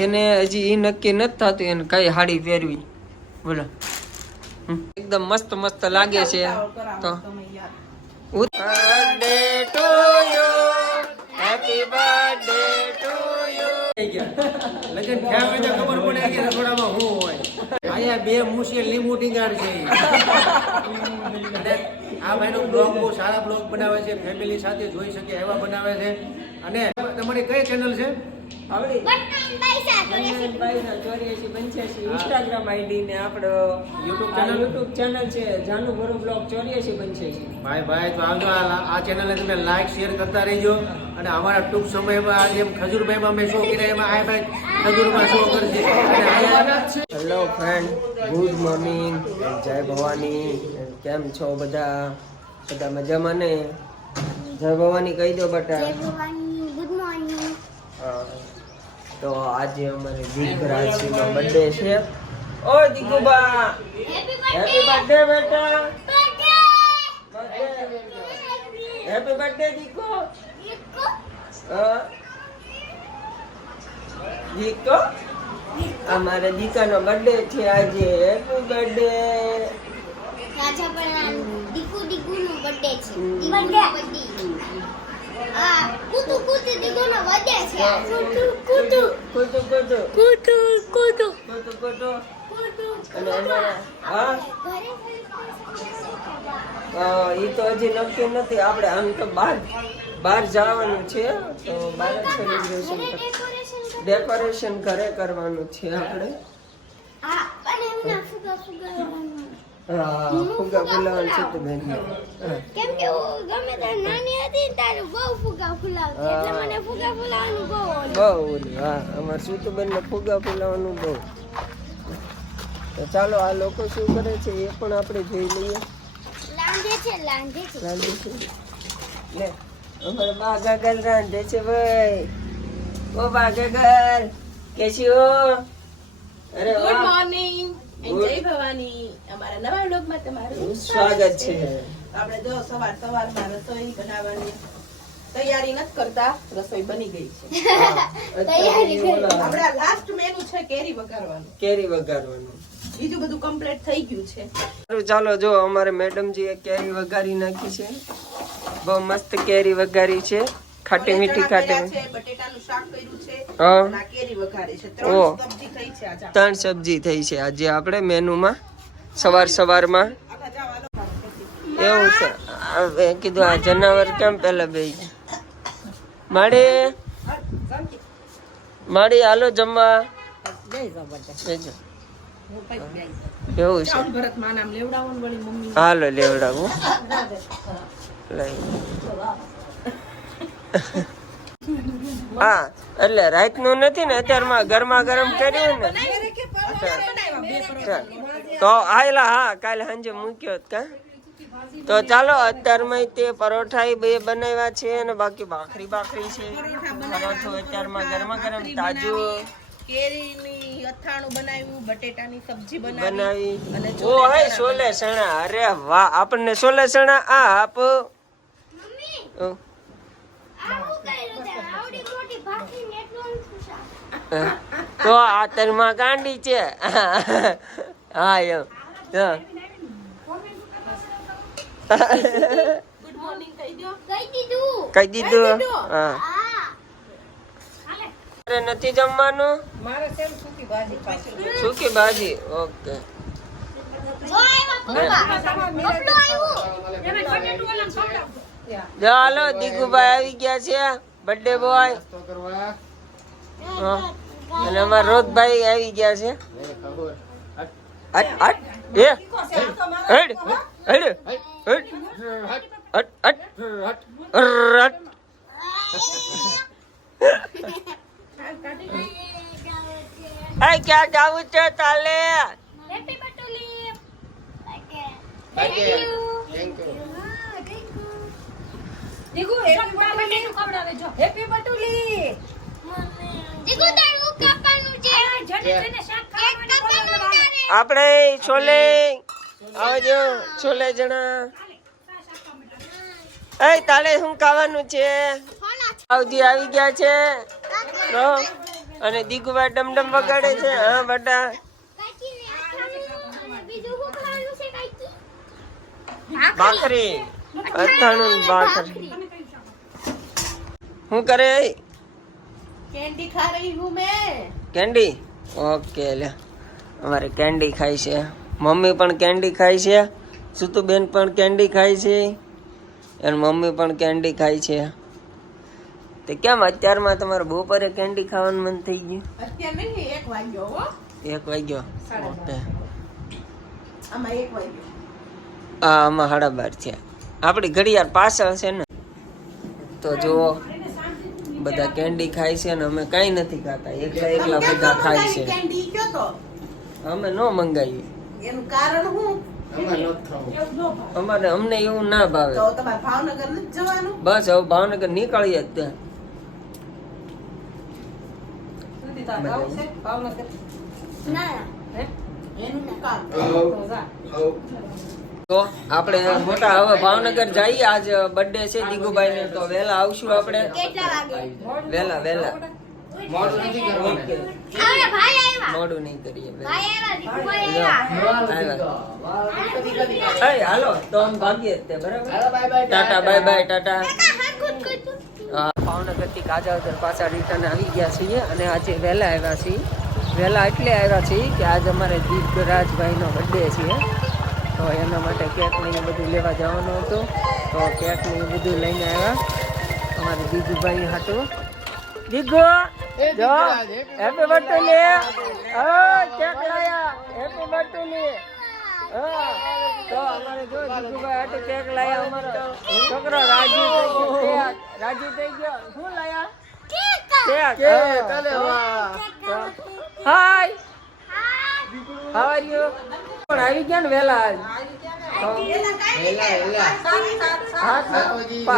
એને હજી એ નક્કી નથી થતું, એને કઈ હાડી પહેરવી. બોલો. એકદમ મસ્ત મસ્ત લાગે છે. તો. લગન થયા હોય ખબર પડે કે રસોડામાં હોય. અહીંયા બે મુશ્કેલ લીંબુ ટીંગાર છે. આ ભાઈનો બ્લોગ બહુ સારા બ્લોગ બનાવે છે. ફેમિલી સાથે જોઈ શકે એવા બનાવે છે. અને તમારી કઈ ચેનલ છે? ઇન્સ્ટાગ્રામ આઈડી ને આપણો YouTube આ યુટ્યુબ ચેનલ છે જાનુ ભરો બ્લોગ ચોર્યાસી પંચ્યાસી. ભાઈ ભાઈ તો આવજો આ ચેનલને તમે લાઈક શેર કરતા રહેજો. અને અમારા ટૂંક સમયમાં આ જેમ ખજૂરભાઈમાં અમે શો કર્યા એમાં આ ભાઈ ખજૂરમાં શો કરશે. હેલો ફ્રેન્ડ ગુડ મોર્નિંગ જય ભવાની. કેમ છો બધા? બધા મજામાં ને? જય ભવાની કહી દો બટા. તો આજે અમારે દીકરાજીનો બર્થડે છે. ઓ દીકુબા! હેપી બર્થડે બેટા! Happy birthday દીકો! હા. દીકો? અમારા દીકાનો બર્થડે છે આજે. હેપી બર્થડે રાજા દીકુ દીકુ નો બર્થડે છે. હમ. છે. કુટુ કુટુ. કુટુ કુટુ. અને અમારા હા? એ તો હજી નક્કી નથી. આપણે આમ તો બહાર બહાર જવાનું છે. તો બહાર જ સેલિબ્રેશન ડેકોરેશન ઘરે કરવાનું. છે આપણે. આ અને એમના ફુગા ફુગા. હા ફુગા ફુલાવે છે તો બેન હા. કેમ કે હું ગમે ત્યારે નાની હતી ત્યારે બહુ ફુગા ફુલાવતી એટલે હા. મને ફુગા ફુલાવાનું બહુ ઓલું. બહુ ઓલું હા અમારે સુતુબેન ને ફુગા ફુલાવાનું બહુ તો ચાલો આ લોકો શું કરે છે એ પણ આપણે જોઈ લઈએ લાંધે છે લાંધે છે લાંધે છે લે અમારે બા ગગન રાંધે છે ભાઈ ઓ બા ગગન કેસી હો અરે ગુડ મોર્નિંગ. જય ભવાની. અમારા નવા બ્લોગમાં તમારું સ્વાગત છે. આપણે જો સવાર સવારમાં રસોઈ બનાવવાની તૈયારી નથી કરતા રસોઈ બની ગઈ છે. તૈયારી કરી. આપણા લાસ્ટ મેનુ છે કેરી વઘારવાનું. કેરી વઘારવાનું. બીજું બધું કમ્પ્લીટ થઈ ગયું છે. ચાલો જો અમારે મેડમજીએ કેરી વઘારી નાખી છે. બહુ મસ્ત કેરી વઘારી છે. ખાટી મીઠી ખાટી. બટેટાનું શાક કર્યું છે હા. કેરી વઘારી છે. ઓહ. ત્રણ સબ્જી થઈ છે આજે ત્રણ સબ્જી થઈ છે આજે આપણે મેનુમાં સવાર સવારમાં. એવું છે. હવે કીધું આ જનાવર કેમ પેલા બે માડી માડી હાલો જમવા. એવું છે. હાલો લેવડાવું. લઈ. હા એટલે રાતનું નથી ને અત્યારમાં ગરમા ગરમ કર્યું ને. તો આયલા હા કાલે સાંજે મૂક્યો જ કા? તો ચાલો અત્યારમાં તે પરોઠા બે બનાવ્યા છે અને બાકી ભાખરી ભાખરી છે. પરોઠો અત્યારમાં ગરમા ગરમ તાજું કેરીની અથાણું બનાવ્યું બટેટાની સબ્જી બનાવી. બનાવી. અને ઓ હે છોલે સણા અરે વાહ આપણને છોલે સણા આ આપ ઓ, તો આ તરમાં ગાંડી છે. હા એમ. કઈ કહી દીધું. હા. હા. અરે નથી જમવાનું? મારે સેમ સૂકી ભાજી પાછળ સૂકી ભાજી? ઓકે. હાલો દીકુભાઈ આવી ગયા છે. Birthday boy. અને અમારા રોજભાઈ આવી ગયા છે. ક્યાં જવું છે તાલે happy બટુલી thank you thank you Diku happy બટુલી Diku તારું કાપવાનું છે કેક કાપવાનું તારે આપણે છોલે. આવજો છોલે જણા. એ તાલે શું ખાવાનું છે? આવજી આવી ગયા છે. અને દીકુભાઈ ડમડમ વગાડે છે. હા બટા. કાકીને અથાણું અને બીજું શું ખાવાનું છે કાકી ભાખરી અથાણું ભાખરી. શું કરે? કેન્ડી ખા રહી હું મેં. કેન્ડી? ઓકે લે. અમારે કેન્ડી ખાય છે. મમ્મી પણ કેન્ડી ખાય છે. સુતુબેન પણ કેન્ડી ખાય છે. એની મમ્મી પણ કેન્ડી ખાય છે. તે કેમ અત્યારમાં તમારે બપોરે કેન્ડી ખાવાનું મન થઈ ગયું? અત્યારે નહીં એક વાગ્યો હો. એક વાગ્યો? ઓકે. આમાં એક વાગ્યો. આ આમાં સાડા બાર છે. આપણી ઘડિયાળ પાછળ છે ને. તો જુઓ બધા કેન્ડી ખાય છે ને અમે કાંઈ નથી ખાતા. એકલા એકલા બધા ખાય છે. કેન્ડી કયો તો? અમે ન મંગાવી એનું કારણ શું? અમારે અમને એવું ના ભાવે. તો ભાવનગર જવાનું? બસ હવે ભાવનગર નીકળીએ જ તો આપણે મોટા હવે ભાવનગર જઈએ. આજ બર્થડે છે દીગુભાઈ ને તો વેલા આવશું આપણે. વેલા વહેલા. મોડું નથી કરવાનું. ઓકે ભાઈ આવ્યા. મોડું નહીં કરીએ ભાઈ આવ્યા દીકુભાઈ આવ્યા. આવ્યા. એ હાલો તો આમ ભાગીએ તે બરાબર? Tata bye bye tata. કરજો કાજાવદર પાછા રિટર્ન આવી ગયા છીએ અને આજે વહેલા આવ્યા છીએ. વહેલા એટલે આવ્યા છીએ કે આજ અમારે દીપરાજભાઈનો બર્થડે છે. તો એના માટે કેક ને એ બધું લેવા જવાનું હતું. તો કેક ને એ બધું લઈને આવ્યા. અમારે દીદુભાઈ હતું. દીગો! જો હેપી બર્થડે ઓ કેક લાયા હેપી બર્થડે લે. હા તો અમારે જો દીદુભાઈ હાટું કેક લાયા અમારો. છોકરો રાજી થઈ ગયો રાજી થઈ ગયો. શું લાયા? Cake. Cake. Hi. Are you પણ આવી ગયા ને વહેલા આજ.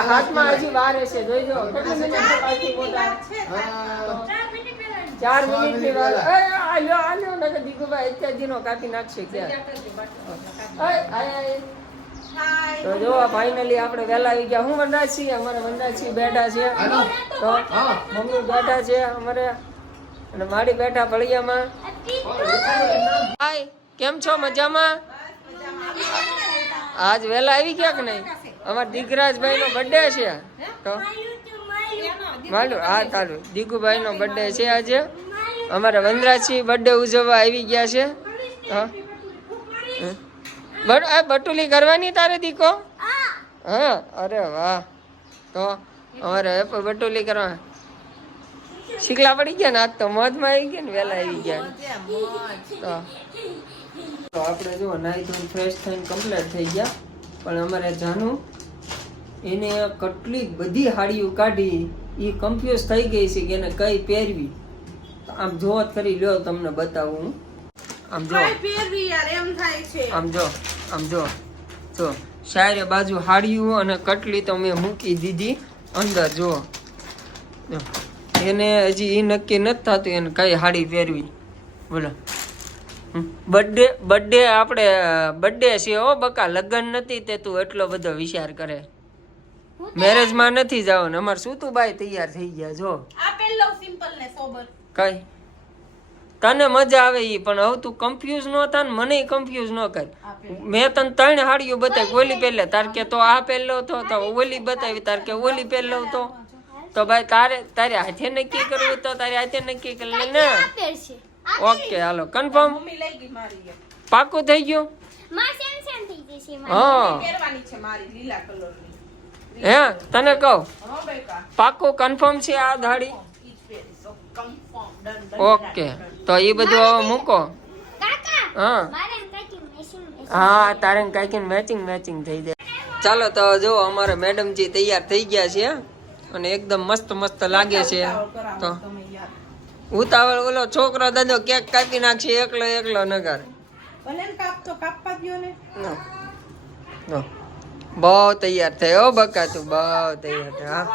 હાથમાં હજી વાર જોઈજો છે મોટા ચાર મિનિટની વાર એ, આલ્યો આલ્યો નકર દીકુભાઈ અત્યાર નો કાપી નાખશે ક્યાં? આય, આય, આય. તો જો ફાઇનલી આપણે વહેલા આવી ગયા. હું વનરાજસિંહ અમારે વનરાજસિંહ બેઠા છે. તો મમ્મી બેઠા છે અમારે. અને મારી બેઠા ફળિયામાં હાય. કેમ છો મજામાં? આજ વહેલા આવી ગયા કે નહીં? અમારા દીકરાજભાઈ નો બર્થડે છે. તો માલું, હા તારું દીકુભાઈ નો બર્થડે છે આજે. અમારા વનરાજસિંહ બર્થડે ઉજવવા આવી ગયા છે. હા. બટુલી કરવાની તારે દીકો? હા, અરે વાહ. તો અમારે બટુલી કરવા. શીખલા પડી ગયા ને? આજ તો મોજમાં આવી ગયા ને, વહેલા આવી ગયા. તો તો આપણે જો નાઈ ધોઈને ફ્રેશ થઈને કમ્પ્લીટ થઈ ગયા. પણ અમારે જાનું એને કેટલી બધી હાડીઓ કાઢી એ કન્ફ્યુઝ થઈ ગઈ છે કે એને કઈ પહેરવી. આમ જો કરી લ્યો તમને બતાવું આમ જો. પહેરવી યાર એમ થાય છે. આમ જો આમ જો. જો શાયરે બાજુ હાડીઓ અને કટલી તો મેં મૂકી દીધી. અંદર જો. એને હજી એ નક્કી નથી થતું એને કઈ હાડી પહેરવી. બોલો. બર્થડે બર્થડે આપણે બર્થડે છે હો બકા લગ્ન નથી તે તું એટલો બધો વિચાર કરે. મેરેજમાં નથી જવાનું અમારે ભાઈ તૈયાર થઈ ગયા જો. આપેલ લવ સિમ્પલ ને સોબર કઈ? તને મજા આવે ઈ પણ હવે તું કન્ફ્યુઝ ન થા ને મને કન્ફ્યુઝ ન કર. મેં તને ત્રણ હાડીઓ બતાવી ઓલી પહેલે. તાર કે તો આ પહેલો તો તો ઓલી બતાવી તાર કે ઓલી પહેલો તો તો ભાઈ તારે તારે હાથે નક્કી કરવું તો તારે હાથે નક્કી કરી લે ને ઓકે હાલો કન્ફર્મ. પાકું થઈ ગયું? માં સેમ સેમ થઈ જશે માં હા. પહેરવાની છે મારી લીલા કલરની. હે તને કહું? પાકું કન્ફર્મ છે આ ધાડી? ઓકે તો એ બધું હવે મૂકો. હા. હા તારે કાંઈક મેચિંગ મેચિંગ થઈ જાય. ચાલો તો જો અમારે મેડમજી તૈયાર થઈ ગયા છે અને એકદમ મસ્ત મસ્ત લાગે છે. તો ઉતાવળ ઓલો છોકરો દાદો કેક કાપી નાખશે એકલો એકલો નગર. બહુ તૈયાર થયો બકા તું બહુ તૈયાર થયો હા.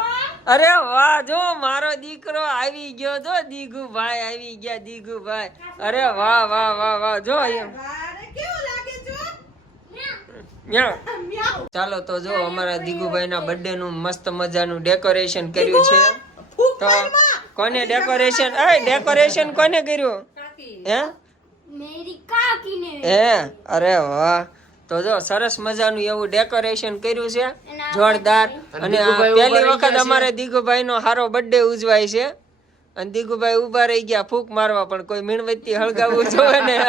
અરે વાહ જો મારો દીકરો આવી ગયો જો દીગુભાઈ આવી ગયા દીગુભાઈ. અરે વાહ વાહ વાહ વાહ જો ચાલો તો જો અમારા દીગુભાઈ ના બર્થડે નું મસ્ત મજાનું ડેકોરેશન કર્યું છે. તો. કોને ડેકોરેશન એ ડેકોરેશન કોને કર્યું? હે? મેરી કાકીને. હે? અરે વાહ. તો જો સરસ મજાનું એવું ડેકોરેશન કર્યું છે. જોરદાર. અને પહેલી વખત અમારે દીગુભાઈ નો હારો બર્થડે ઉજવાય છે. અને દીગુભાઈ ઊભા રહી ગયા ફૂક મારવા પણ કોઈ મીણબત્તી હળગાવવું જોવે ને.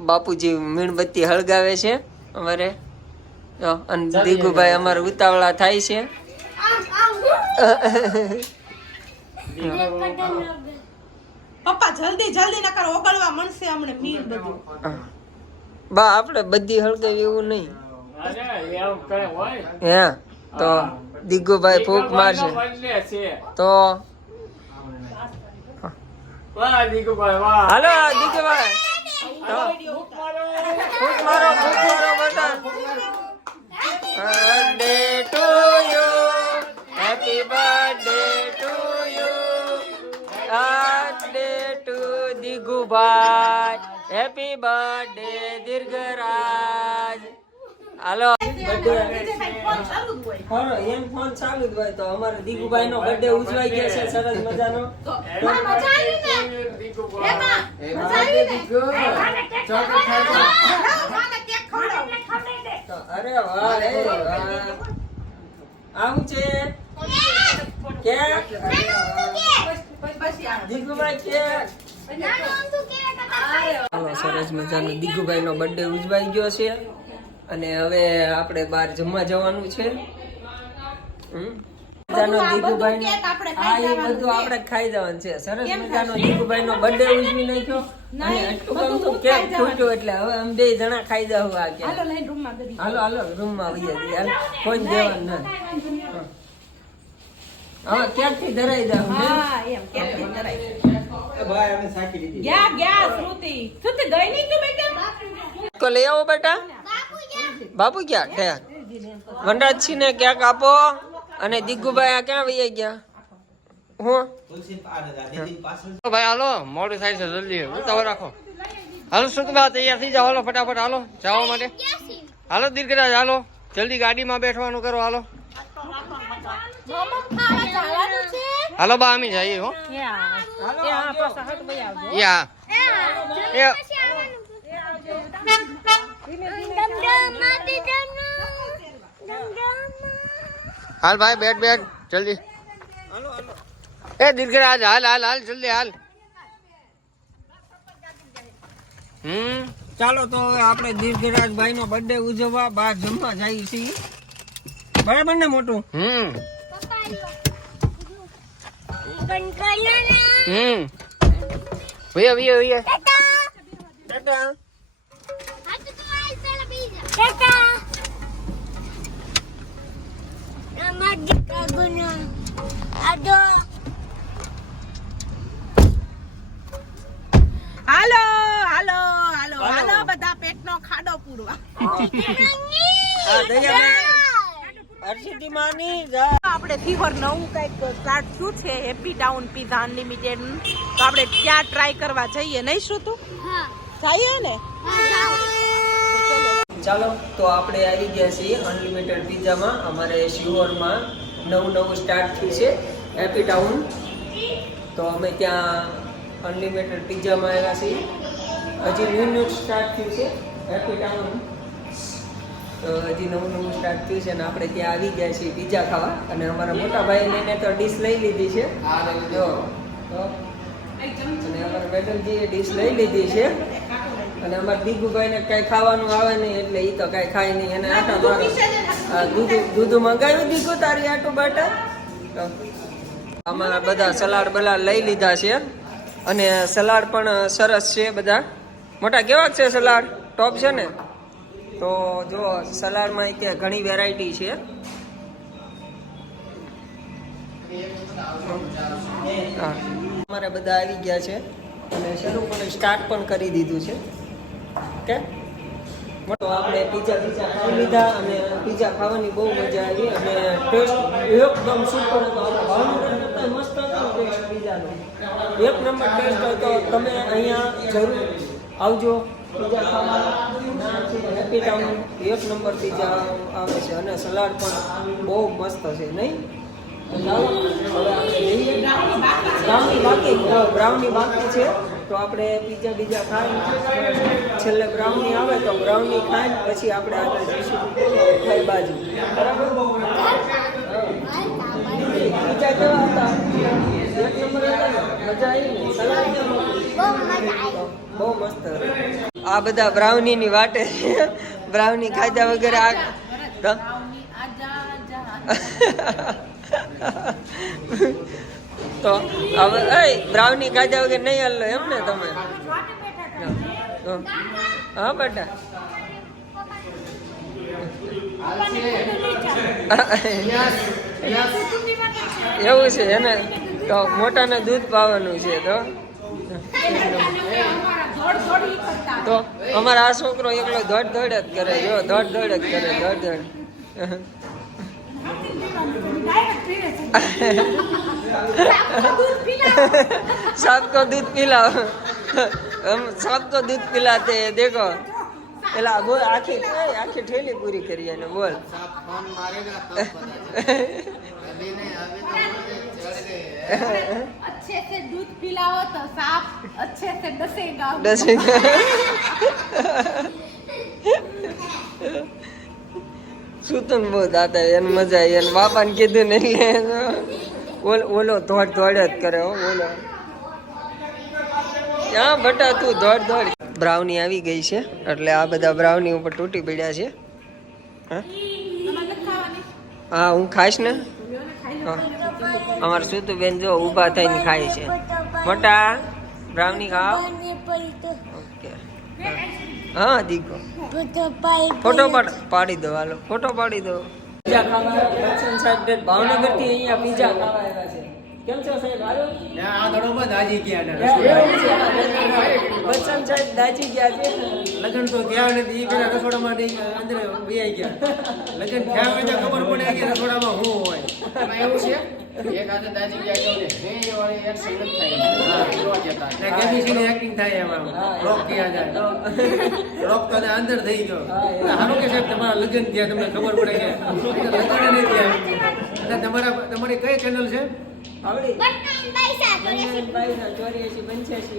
બાપુજી મીણબત્તી હળગાવે છે અમારે. અને દીગુભાઈ અમારે ઉતાવળા થાય છે. પપ્પા જલ્દી જલ્દી નકર ઓગળવા મળશે બધું. બા આપણે બધી હળગાવી એવું નહીં. હે તો દીગુભાઈ ફૂક મારશે. તો હાલો દીગુભાઈ તો ફૂક મારો. ફૂક મારો બધા birthday to you happy birthday to you birthday to Digubhai happy birthday Dirghraj હાલો એમ ફોન ચાલુ જ હોય તો અમારે દીગુભાઈ નો બર્થડે ઉજવાઈ ગયો છે સરસ મજાનો માં મજા આવી ને એમાં મજા આવી ને માને કેક ખવડાવો. તો અરે વાહ રે વાહ. આવું છે? કે? પછી દીગુભાઈ કે સરસ મજાનો દીગુભાઈ નો બર્થડે ઉજવાઈ ગયો છે. અને હવે આપણે બહાર જમવા જવાનું છે. હમ. મજાનો આપણે હા ખાઈ એ જવાનું બધું આપણે ખાઈ જવાનું છે. સરસ મજાનો ખાશો? નો બર્થડે ઉજવી નાખ્યો. અને એટલું કેક હવે અમે બે જણા ખાઈ જાવ આ કેક હાલો હાલો રૂમમાં આવી જઈએ હાલ કોઈ દેવાનું ના હવે કેકથી ધરાઈ જાવ હા એમ કેક લઈને ધરાય. ગયા ગયા શ્રુતિ? શ્રુતિ ગઈ નહીં તું બેટા? તો લઈ આવો બેટા. બાપુ ક્યાં ઠેક વનરાજસિંહ ને ક્યાંક આપો. અને દિગ્ગુભાઈ આ ક્યાં વહી ગયા? હું? ભાઈ હાલો મોડું થાય છે જલ્દી. ઉતાવળ રાખો. હાલો શું તમે તૈયાર થઈ જાઓ. હાલો ફટાફટ હાલો. જવા માટે. હાલો દીર્ઘરાજ હાલો. જલ્દી ગાડીમાં બેઠવાનું કરો હાલો. હાલો બા અમે જઈએ હો. યા. એ હાલ ભાઈ બેઠ બેઠ જલ્દી. એ દીર્ઘરાજ હાલ હાલ હાલ જલ્દી હાલ. હમ? ચાલો તો હવે આપણે દીર્ઘરાજભાઈ નો બર્થડે ઉજવવા બહાર જમવા જઈએ છીએ. બરાબર ને મોટું? હમ. હમ. ભૈયા ભૈયા ભૈયા ટાટા. તો ako આલ Ado. હાલો હાલો હાલો હાલો બધા પેટનો ખાડો પૂરવા આ દયાભાઈ હર્ષિતી માની જા. આપણે ફીવર નવું કંઈક સ્ટાર્ટ શું છે? હેપી ટાઉન પીઝા અનલિમિટેડ તો આપણે ત્યાં ટ્રાય કરવા જઈએ નહીં શું તું? જઈએ ને? ચાલો તો આપણે આવી ગયા છીએ અનલિમિટેડ પિઝામાં અમારે શિહોરમાં નવું નવું સ્ટાર્ટ થયું છે હેપી ટાઉન તો અમે ત્યાં અનલિમિટેડ પિઝામાં આવ્યા છીએ. હજી ન્યૂ ન્યૂ સ્ટાર્ટ થયું છે હેપી ટાઉન તો હજી નવું નવું સ્ટાર્ટ થયું છે અને આપણે ત્યાં આવી ગયા છીએ પિઝા ખાવા. અને અમારા મોટા ભાઈને એને તો ડીશ લઈ લીધી છે. જો અને અમારા મેડમજીએ ડીશ લઈ લીધી છે. અને અમારા દીગુભાઈને કાંઈ ખાવાનું આવે નહીં એટલે એ તો કાંઈ ખાય નહીં. એને આટા દૂધું. દૂધ દૂધ મંગાવ્યું દીગુ તારી આટું બાટા? અમારા બધા સલાડ બલાડ લઈ લીધા છે. અને સલાડ પણ સરસ છે બધા. મોટા કેવા છે સલાડ? ટોપ છે ને? તો જો સલાડમાં ત્યાં ઘણી વેરાયટી છે. અમારે બધા આવી ગયા છે. અને શરૂ પણ સ્ટાર્ટ પણ કરી દીધું છે. કે તો આપણે પીઝા પીઝા ખાઈ લીધા અને પીઝા ખાવાની બહુ મજા આવી અને ટેસ્ટ એકદમ સુપર હતો. મસ્ત હતો પીઝાનો એક નંબર ટેસ્ટ હતો. તમે અહીંયા જરૂર આવજો પીઝા હેપી ટાઉન એક નંબર પીઝા આવે છે અને સલાડ પણ બહુ મસ્ત છે, નહીં? બ્રાઉની બાકી? બ્રાઉની બાકી છે. તો આપણે બીજા બીજા ખાઈ છેલ્લે બ્રાઉની આવે તો બ્રાઉની ખાઈ પછી આપણે આગળ જઈશું ખાઈ બાજુ. બરાબર પીઝા કેવા હતા? એક નંબર મજા આવી ને? સલાડ કેમ હતું? બહુ મજા આવી. બહુ મસ્ત. આ બધા બ્રાઉની ની વાટે. બ્રાઉની ખાધા વગર આ તો? હવે એ બ્રાઉની ખાધા વગર નહીં હલ્લો એમ ને તમે? હા, બેટા? એવું છે એને તો મોટાને દૂધ પાવાનું છે તો? તો અમારા આ છોકરો એકલો દોડ દોડ જ કરે, જો દોડ દોડ જ કરે દોડ દોડ सबको दूध पिलाओ हम सबको दूध पिलाते हैं देखो પેલા બોલ આખી એ, આખી ઠેલી પૂરી કરી એને બોલ अच्छे से दूध पिलाओ तो सांप अच्छे से डसेगा દસ સુતન બહુ દાતા એને મજા આવી એને બાપાને કીધું ને એટલે ઓલ ઓલો દોડ દોડ જ કરે હો ઓલો. ક્યાં બટા તું દોડ દોડ. બ્રાઉની આવી ગઈ છે એટલે આ બધા બ્રાઉની ઉપર તૂટી પડ્યા છે. હા? હા હું ખાઈશ ને? અમાર સુતુ બેન જો ઊભા થઈને ખાય છે. મોટા બ્રાઉની ખાવ ઓકે. હા દીકો. ફોટો પાડી દો હાલો. ફોટો પાડી દો. પીઝા ખાવા દર્શન સાહેબ ભાવનગરથી અહીંયા પીઝા ખાવા આવ્યા છે. કેમ છો સાહેબ? હાલો. આ દડોમાં દાજી ગયા ને એવું છે. બચ્ચન સાહેબ દાજી ગયા છે. લગન તો ગયા નથી ઈ પેલા રસોડામાં દઈ અંદર બેહી ગયા. લગન થયા હોય તો ખબર પડે કે રસોડામાં હું હોય. એમાં એવું છે એક હાથે દાજી ગયા કહું ને બે વાળી એક્શન નથી થાય જોવા કેબીસી ની એક્ટિંગ થાય એમાં. રોક કિયા જાય. રોક તો અંદર થઈ ગયો. હારું કે સાહેબ તમારા લગ્ન થયા તમને ખબર પડે કે લગ્ન નહીં થયા. તમારા તમારી કઈ ચેનલ છે? આવડી.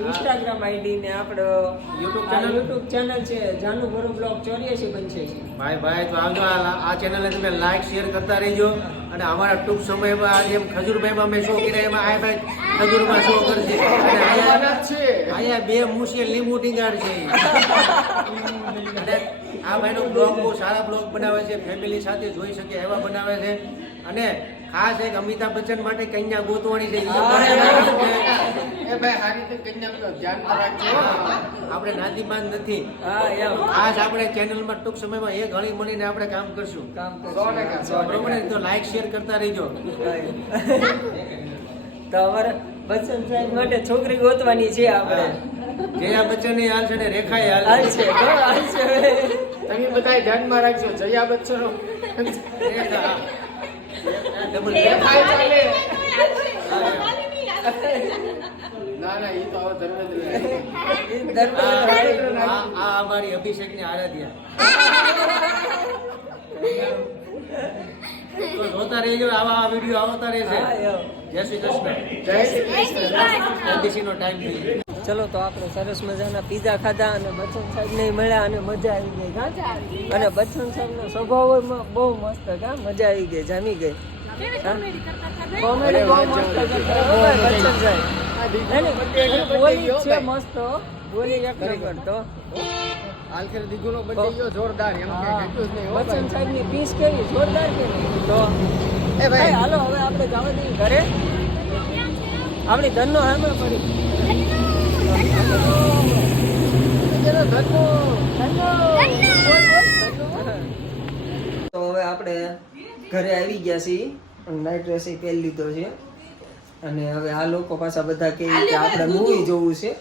ઇન્સ્ટાગ્રામ આઈડી ને આપણો YouTube આ યુટ્યુબ ચેનલ છે જાનુ ગુરુ બ્લોગ ચોર્યાસી પંચ્યાસી. ભાઈ ભાઈ તો આવજો આ ચેનલને તમે લાઈક શેર કરતા રહેજો. અને અમારા ટૂંક સમયમાં આ જેમ ખજૂરભાઈમાં અમે શો કર્યા એમાં આ ભાઈ ખજૂરમાં શો કરશે. અને આયા છે. આયા બે મુસે લીંબુ ટીંગાડ છે આ ભાઈનો બ્લોગ બહુ સારા બ્લોગ બનાવે છે. ફેમિલી સાથે જોઈ શકે એવા બનાવે છે. અને ખાસ એક અમિતાભ બચ્ચન માટે કન્યા ગોતવાની છે. એ ભાઈ સારી રીતે કન્યા ધ્યાન રાખજો. આપણે નાતીબાન નથી. હા એમ. ખાસ આપણે ચેનલમાં ટૂંક સમયમાં એ ઘણી મળીને આપણે કામ કરશું. કામ બરોબર ને? તો લાઈક શેર કરતા રહેજો. તો અમારે બચ્ચન સાહેબ માટે છોકરી ગોતવાની છે આપણે. જયા બચ્ચન હાલ છે ને રેખા હાલ છે હાલ છે તમે બધા ધ્યાનમાં રાખજો જયા બચ્ચનો. ડબલ ચાલે. ના ના એ તો હવે ધર્મેન્દ્ર આ આ અમારી અભિષેકની આરાધ્યા. જોતા રહેજો આવા આ વીડિયો આવતા રહેશે. જય શ્રી કૃષ્ણ. જય શ્રી કૃષ્ણ. નો ટાઈમ થઈ ચલો તો આપણે સરસ મજાના પીઝા ખાધા અને બચ્ચન સાહેબ ને મળ્યા અને મજા આવી ગઈ હા? અને બચ્ચન સાહેબ નો સ્વભાવ બહુ મસ્ત કા મજા આવી ગઈ જામી ગઈ. કોમેડી બહુ મસ્ત કરતા હો ભાઈ બચ્ચન સાહેબ એની- એની બોલી છે મસ્ત બોલી એક નંબર તો. હાલ દીગુનો બની ગયો જોરદાર એમ કે હા. નહીં બચ્ચન સાહેબની પીસ કેવી? જોરદાર કેવી? તો. એ ભાઈ. ભાઈ હાલો હવે આપણે જવા દઈએ ઘરે. આપણી ધનનો હામે પડી. તો હવે આપણે ઘરે આવી ગયા છીએ. નાઇટ રેસી પહેરી લીધો છે. અને હવે આ લોકો પાછા બધા કહે કે આપણે મૂવી જોવું છે.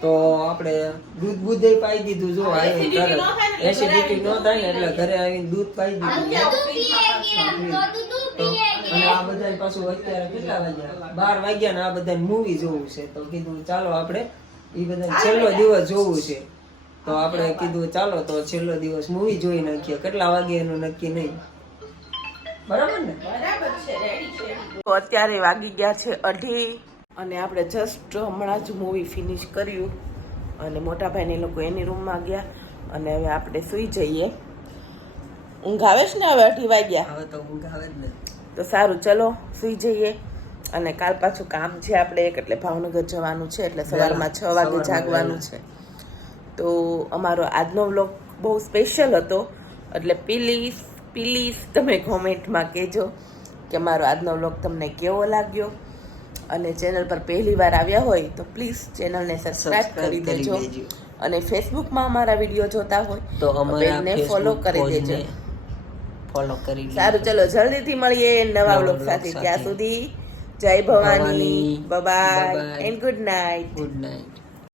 તો આપણે દૂધ બૂધ પાઈ દીધું. જો આવીને ઘરે એસિડિટી ન થાય ને એટલે ઘરે આવીને દૂધ પાઈ દીધું. અને આ બધા પાછું અત્યારે કેટલા વાગ્યા? બાર વાગ્યા ને આ બધા મૂવી જોવું છે. તો કીધું ચાલો આપણે એ બધા છેલ્લો દિવસ જોવું છે. તો આપણે કીધું ચાલો તો છેલ્લો દિવસ મૂવી જોઈ નાખીએ. કેટલા વાગે એનું નક્કી નહીં? બરાબર ને? બરાબર છે રેડી છે. તો અત્યારે વાગી ગયા છે અઢી અને આપણે જસ્ટ હમણાં જ મૂવી ફિનિશ કર્યું અને મોટાભાઈને લોકો એની રૂમમાં ગયા અને હવે આપણે સૂઈ જઈએ. ઊંઘ આવે છે ને હવે અઢી વાગ્યા? હવે તો ઊંઘ આવે જ ને. તો સારું ચલો સૂઈ જઈએ અને કાલ પાછું કામ છે આપણે એક એટલે ભાવનગર જવાનું છે એટલે સવારમાં છ વાગે જાગવાનું છે. તો અમારો આજનો વ્લોગ બહુ સ્પેશિયલ હતો એટલે પ્લીઝ પ્લીઝ તમે કોમેન્ટમાં કહેજો કે મારો આજનો વ્લોગ તમને કેવો લાગ્યો? અને ચેનલ પર પહેલી વાર આવ્યા હોય તો પ્લીઝ ચેનલને સબસ્ક્રાઇબ કરી દેજો. અને ફેસબુકમાં અમારા વીડિયો જોતા હોય તો અમારે પેજને ફોલો કરી દેજો. ફોલો કરી સારું ચલો જલ્દીથી મળીએ નવા વ્લોગ સાથે. ત્યાં સુધી જય Bhavani. Bhavani. Bye and good night good night